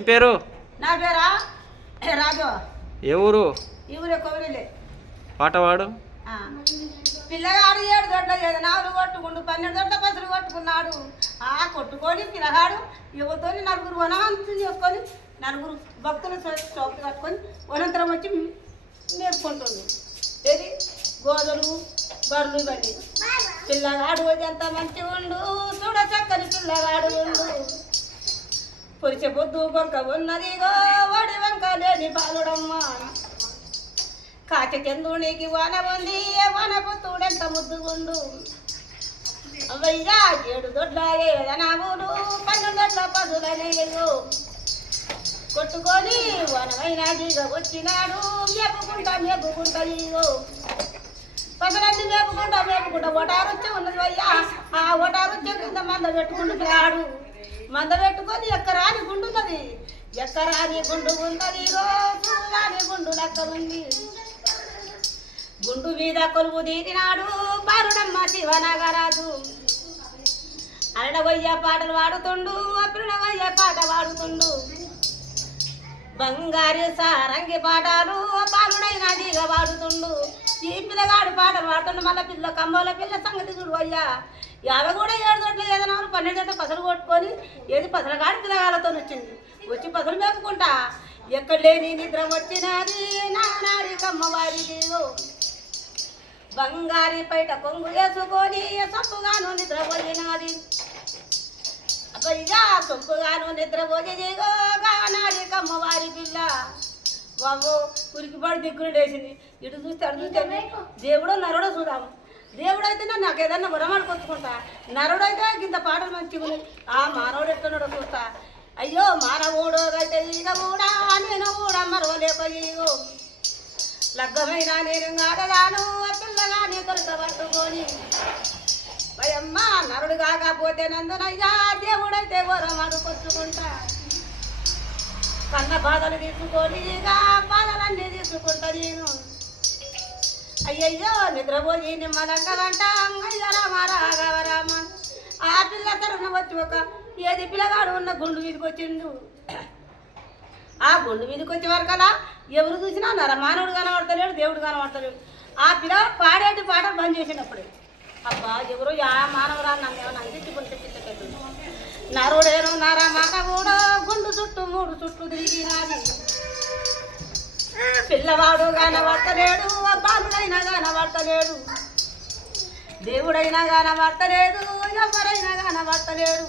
పేరు? నా పేరా? రాజు. ఏ ఊరు? ఈ ఊరే కొబ్బరిలే పాట పాడు. ఆ. పిల్లగాడు ఏడు దొడ్ల ఏడు నాలుగు కొట్టుకుండు పన్నెండు దొడ్ల పసులు కొట్టుకున్నాడు. ఆ కొట్టుకొని పిల్లగాడు యువతో నలుగురు వనాంతం చేసుకొని నలుగురు భక్తులు చౌకి కట్టుకొని వనంతరం వచ్చి నేర్చుకుంటుండు. ఏది? గోదలు బర్రెలు ఇవన్నీ. పిల్లగాడు ఎంత మంచి ఉండు చూడ చక్కని పిల్లగాడు ఉండు. బొద్దు పొద్దు బొంక ఉన్నదిగో వాడి వంక లేని బాలుడమ్మ. కాకి చందునికి వాన ఉంది వాన పుత్తుడెంత ముద్దుగుండు అవయ్యా ఏడు దొడ్ల ఏదనాబుడు పన్ను దొడ్ల పదులనేయో కొట్టుకొని వనమైన దిగ వచ్చినాడు మేపుకుంటా మేపుకుంటా ఇగో పసలన్నీ మేపుకుంటా మేపుకుంటా ఒటారొచ్చే ఉన్నది అయ్యా. ఆ ఒటారొచ్చే కింద మంద పెట్టుకుంటున్నాడు మంద పెట్టుకొని ఎక్కరాని గుండున్నది. ఎక్కరాని గుండు ఉన్నది. రోజు రాని గుండు లెక్క ఉంది గుండు మీద కొలువు తీరినాడు బారుడమ్మ శివనగరాజు. అరడవయ్య పాటలు పాడుతుండు అప్పుడవయ్య పాట పాడుతుండు బంగారు సారంగి పాట పిల్లగాడు పాటలు పాడుతున్న మళ్ళీ పిల్ల కమ్మల పిల్ల సంగతి చూడు అయ్యా. యాభై కూడా ఏడు చోట్ల ఏదైనా పన్నెండు గంటల పసలు కొట్టుకొని ఏది పసలగాడి పిల్లగాళ్ళతో వచ్చింది వచ్చి పసలు మేపుకుంటా. ఎక్కడ లేని నిద్ర వచ్చినది నానారి కమ్మవారిది బంగారి పైట కొంగు వేసుకొని సొప్పుగాను నిద్ర పోయినది. అబ్బయ్యా సొప్పుగాను నిద్ర పోయి గానాడి కమ్మవారి పిల్ల. బాబు ఉరికి పడి దిక్కులు లేచింది. ఇటు చూస్తే అటు చూస్తే దేవుడో నరుడో చూద్దాము దేవుడు అయితే నాకు ఏదన్నా వరమాడుకొచ్చుకుంటా? నరుడు అయితే కింద పాటలు మంచిగా. ఆ మానవుడు ఎట్లున్నాడో చూస్తా. అయ్యో మానవుడు అయితే ఈగ కూడా నేను కూడా మరవలేక ఇగో లగ్గమైన నేను ఆడదాను ఆ పిల్లగానే దొరక పట్టుకొని. భయమ్మ నరుడు కాకపోతే నందునయ్యా దేవుడైతే వరం అడుకొచ్చుకుంటా బాధలు తీసుకొని ఇక బాధలన్నీ తీసుకుంటా నేను. అయ్యయ్యో నిద్రపోయి నిమ్మలంగలంట అయ్య రామ రాఘవ రామ. ఆ పిల్ల తరుణ వచ్చి ఒక ఏది పిల్లగాడు ఉన్న గుండు మీదకి వచ్చిండు. ఆ గుండు మీదకి వచ్చే వరకలా ఎవరు చూసినా నర మానవుడు కనబడతలేడు దేవుడు కనబడతలేడు. ఆ పిల్లగాడు పాడేటి పాటలు బంద్ చేసినప్పుడు. అబ్బా ఎవరు యా మానవురా నన్ను ఏమైనా అందించుకుంటే చిత్తకెట్టు నరుడేను నర రెండు చుట్టూ మూడు చుట్టూ తిరిగినాది పిల్లవాడు కనబడతలేడు బాలుడైనా కనబడతలేడు దేవుడైనా కనబడతలేడు ఎవరైనా కనబడతలేడు